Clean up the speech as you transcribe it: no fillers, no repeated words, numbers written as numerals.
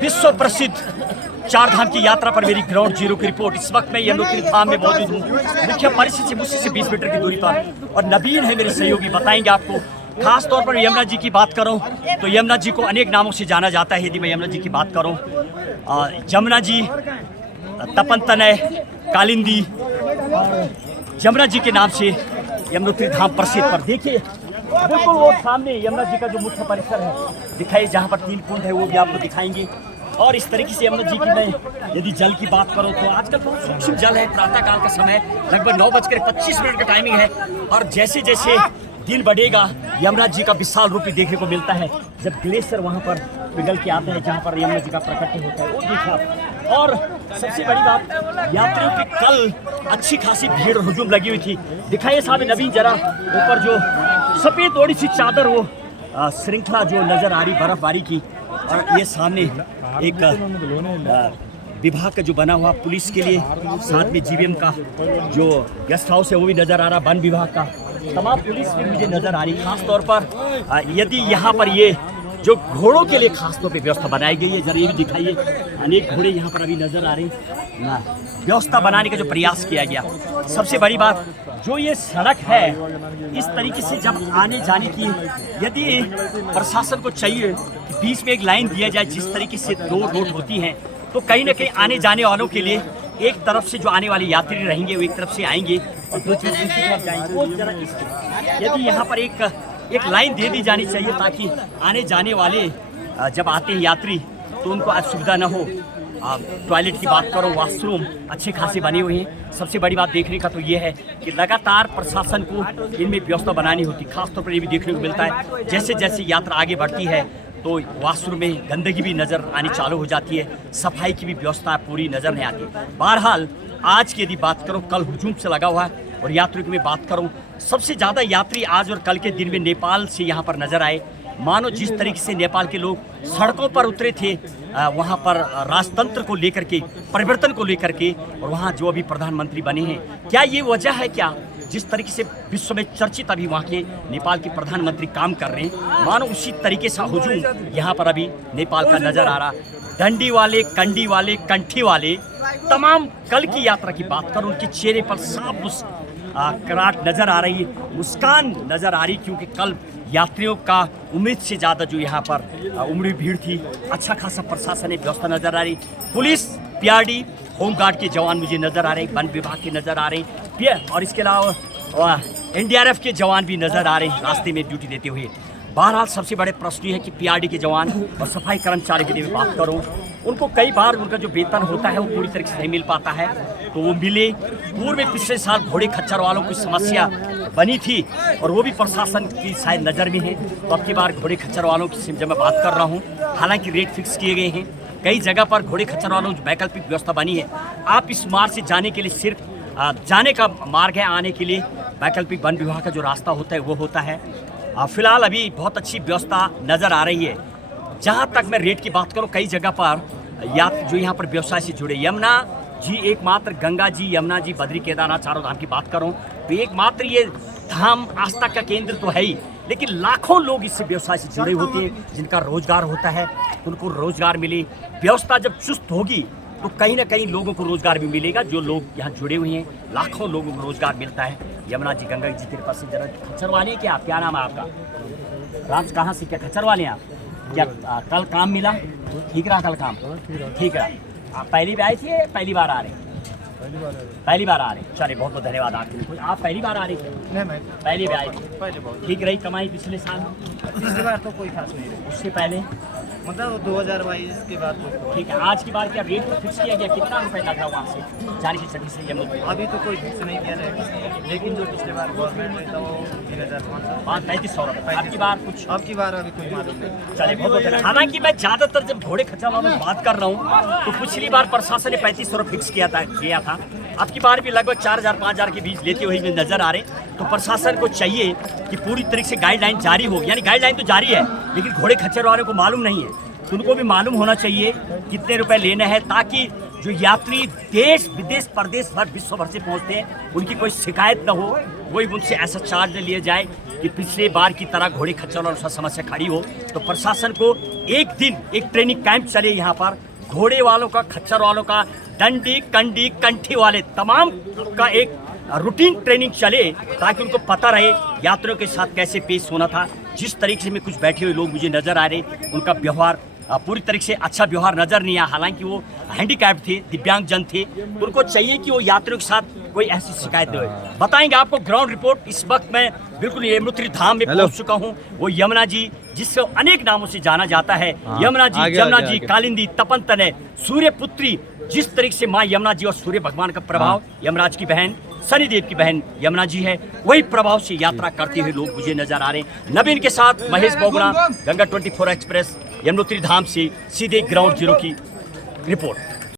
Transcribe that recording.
विश्व प्रसिद्ध चार धाम की यात्रा पर मेरी ग्राउंड जीरो की रिपोर्ट। इस वक्त मैं यमुनोत्री धाम में मौजूद हूँ, मुख्य परिसर से मुझसे से 20 मीटर की दूरी पर, और नवीन है मेरे सहयोगी, बताएंगे आपको। खास तौर पर यमुना जी की बात करूँ तो यमुना जी को अनेक नामों से जाना जाता है। यदि मैं यमुना जी की बात करूँ, जमुना जी, तपन तनय, कालिंदी, जमुना जी के नाम से यमुनोत्री धाम प्रसिद्ध। पर देखिए बिल्कुल वो सामने यमुना जी का जो मुख्य परिसर है दिखाई, जहाँ पर 3 कुंड है वो भी आपको दिखाएंगे। और इस तरीके से यमुना जी की मैं यदि जल की बात करूं तो आजकल बहुत सूक्ष्म जल है। प्रातःकाल का समय लगभग 9:25 का टाइमिंग है, और जैसे जैसे दिन बढ़ेगा यमुना जी का विशाल रूप देखने को मिलता है। जब ग्लेशियर वहाँ पर पिघल के आते हैं जहाँ पर यमुना जी का प्रकट होता है, वो देखा आप। और सबसे बड़ी बात, यात्रियों की कल अच्छी खासी भीड़ हुजूम लगी हुई थी। दिखाइए साहब नवीन जरा ऊपर जो सफ़ेद थोड़ी सी चादर, वो श्रृंखला जो नज़र आ रही बर्फबारी की, और ये सामने एक विभाग का जो बना हुआ पुलिस के लिए, साथ में जीवीएम का जो गेस्ट हाउस है वो भी नज़र आ रहा, वन विभाग का तमाम पुलिस भी मुझे नज़र आ रही। खास तौर पर यदि यहाँ पर ये जो घोड़ों के लिए खास तौर पे व्यवस्था बनाई गई है, जरा ये भी दिखाइए। अनेक घोड़े यहाँ पर अभी नज़र आ रहे हैं। व्यवस्था बनाने का जो प्रयास किया गया, सबसे बड़ी बात जो ये सड़क है इस तरीके से जब आने जाने की, यदि प्रशासन को चाहिए कि बीच में एक लाइन दिया जाए, जिस तरीके से 2 रोड होती हैं, तो कहीं ना कहीं आने जाने वालों के लिए एक तरफ से जो आने वाले यात्री रहेंगे वो एक तरफ से आएंगे और दूसरी तरफ जाएंगे। वो जरा यदि यहाँ पर एक लाइन दे दी जानी चाहिए, ताकि आने जाने वाले जब आते हैं यात्री तो उनको असुविधा न हो। टॉयलेट की बात करो, वॉशरूम अच्छे खासे बने हुए हैं। सबसे बड़ी बात देखने का तो ये है कि लगातार प्रशासन को इनमें व्यवस्था बनानी होती। खासतौर पर ये भी देखने को मिलता है जैसे जैसे यात्रा आगे बढ़ती है तो वॉशरूम में गंदगी भी नज़र आनी चालू हो जाती है, सफाई की भी व्यवस्था पूरी नज़र नहीं आती। बहरहाल आज की यदि बात करो, कल हुजूम से लगा हुआ है, और यात्रियों की मैं बात करूँ, सबसे ज़्यादा यात्री आज और कल के दिन में नेपाल से यहाँ पर नज़र आए। मानो जिस तरीके से नेपाल के लोग सड़कों पर उतरे थे वहाँ पर राजतंत्र को लेकर के, परिवर्तन को लेकर के, और वहाँ जो अभी प्रधानमंत्री बने हैं, क्या ये वजह है क्या जिस तरीके से विश्व में चर्चित अभी वहाँ के नेपाल के प्रधानमंत्री काम कर रहे हैं, मानो उसी तरीके से हुजूम यहाँ पर अभी नेपाल का नज़र आ रहा। डंडी वाले, कंडी वाले, कंठी वाले, तमाम कल की यात्रा की बात करूँ, उनके चेहरे पर साफ मुस्कुराहट नज़र आ रही है, मुस्कान नज़र आ रही, क्योंकि कल यात्रियों का उम्मीद से ज़्यादा जो यहाँ पर उमड़ी भीड़ थी। अच्छा खासा प्रशासन है, व्यवस्था नज़र आ रही। पुलिस, पीआरडी, होमगार्ड के जवान मुझे नज़र आ रहे हैं, वन विभाग के नज़र आ रहे हैं, और इसके अलावा एनडीआरएफ के जवान भी नज़र आ रहे हैं रास्ते में ड्यूटी देते हुए। बहरहाल सबसे बड़े प्रश्न ये है कि पीआरडी के जवान और सफाई कर्मचारी की यदि बात करूँ, उनको कई बार उनका जो वेतन होता है वो पूरी तरीके से नहीं मिल पाता है, तो वो मिले। पूर्व में पिछले साल घोड़े खच्चर वालों की समस्या बनी थी, और वो भी प्रशासन की शायद नज़र में है। तो अब की बार घोड़े खच्चर वालों की जब मैं बात कर रहा हूँ, हालांकि रेट फिक्स किए गए हैं। कई जगह पर घोड़े खच्चर वालों की वैकल्पिक व्यवस्था बनी है। आप इस मार्ग से जाने के लिए सिर्फ जाने का मार्ग है, आने के लिए वैकल्पिक वन विभाग का जो रास्ता होता है वो होता है। फिलहाल अभी बहुत अच्छी व्यवस्था नज़र आ रही है। जहाँ तक मैं रेट की बात करूँ, कई जगह पर जो यहाँ पर व्यवसाय से जुड़े, यमुना जी एकमात्र, गंगा जी, यमुना जी, बद्री, केदारनाथ, चारों धाम की बात करूँ तो एकमात्र ये धाम आस्था का केंद्र तो है ही, लेकिन लाखों लोग इससे व्यवसाय से जुड़े होते हैं, जिनका रोजगार होता है, उनको रोजगार मिले। व्यवस्था जब चुस्त होगी तो कहीं ना कहीं लोगों को रोजगार भी मिलेगा। जो लोग यहाँ जुड़े हुए हैं, लाखों लोगों को रोजगार मिलता है। यमुना जी, गंगा जी के पास से जरा खच्चर वाले क्या नाम है आपका? राम, कहाँ से, क्या खच्चर वाले हैं आप? क्या कल काम मिला? ठीक रहा कल काम? ठीक रहा। आप पहली बार आए थे, पहली बार आ रहे हैं? पहली बार आ रहे हैं। चलिए बहुत बहुत धन्यवाद आपके लिए। आप पहली बार आ रही थे? नहीं, पहली बार आई थी। ठीक रही कमाई पिछले साल? पिछली बार तो कोई खास नहीं रही। उससे पहले मतलब 2022 के बाद तो ठीक है। आज की बार क्या रेट फिक्स किया गया? कितना रुपए लग रहा वहाँ से जाने की छठी से यमुना? अभी तो कोई फिक्स नहीं किया जाएगा, लेकिन जो पिछले बार गवर्नमेंट में था वो 3500, 3500 रुपये। आपकी बार कुछ? अब की बार अभी कोई मालूम नहीं। चलिए बहुत बहुत। हालांकि मैं ज़्यादातर जब घोड़े खच्चर वालों में बात कर रहा हूँ तो पिछली बार प्रशासन ने 3500 रुपये फिक्स किया था। अब की बार भी लगभग 4000-5000 के बीच लेते हुए नजर आ रहे। तो प्रशासन को चाहिए कि पूरी तरीके से गाइडलाइन जारी हो, यानी गाइडलाइन तो जारी है लेकिन घोड़े खच्चर वालों को मालूम नहीं है, तो उनको भी मालूम होना चाहिए कितने रुपए लेने हैं, ताकि जो यात्री देश विदेश प्रदेश भर विश्व भर से पहुंचते हैं उनकी कोई शिकायत न हो, वही उनसे ऐसा चार्ज न लिया जाए कि पिछले बार की तरह घोड़े खच्चर और समस्या खड़ी हो। तो प्रशासन को एक दिन एक ट्रेनिंग कैंप चले यहाँ पर, घोड़े वालों का, खच्चर वालों का, डंडी कंडी कंठी वाले तमाम का एक रूटीन ट्रेनिंग चले, ताकि उनको पता रहे यात्रियों के साथ कैसे पेश होना था। जिस तरीके से में कुछ बैठे हुए लोग मुझे नजर आ रहे, उनका व्यवहार पूरी तरीके से अच्छा व्यवहार नजर नहीं आया। हालांकि वो हैंडीकैप थे, दिव्यांग जन थे, तो उनको चाहिए कि वो यात्रियों के साथ कोई ऐसी शिकायत न हो। बताएंगे आपको ग्राउंड रिपोर्ट। इस वक्त मैं बिल्कुल यमुनोत्री धाम में पहुंच चुका हूं। वो यमुना जी जिससे अनेक नामों से जाना जाता है, यमुना जी, जमुना जी, कालिंदी, तपनतनय, सूर्यपुत्री। जिस तरीके से माँ यमुना जी और सूर्य भगवान का प्रभाव, यमराज की बहन शनिदेव की बहन यमुना जी है, वही प्रभाव से यात्रा करते हुए लोग मुझे नजर आ रहे हैं। नवीन के साथ महेश बोगुणा, गंगा 24 एक्सप्रेस, यमुनोत्री धाम से सीधे ग्राउंड जीरो की रिपोर्ट।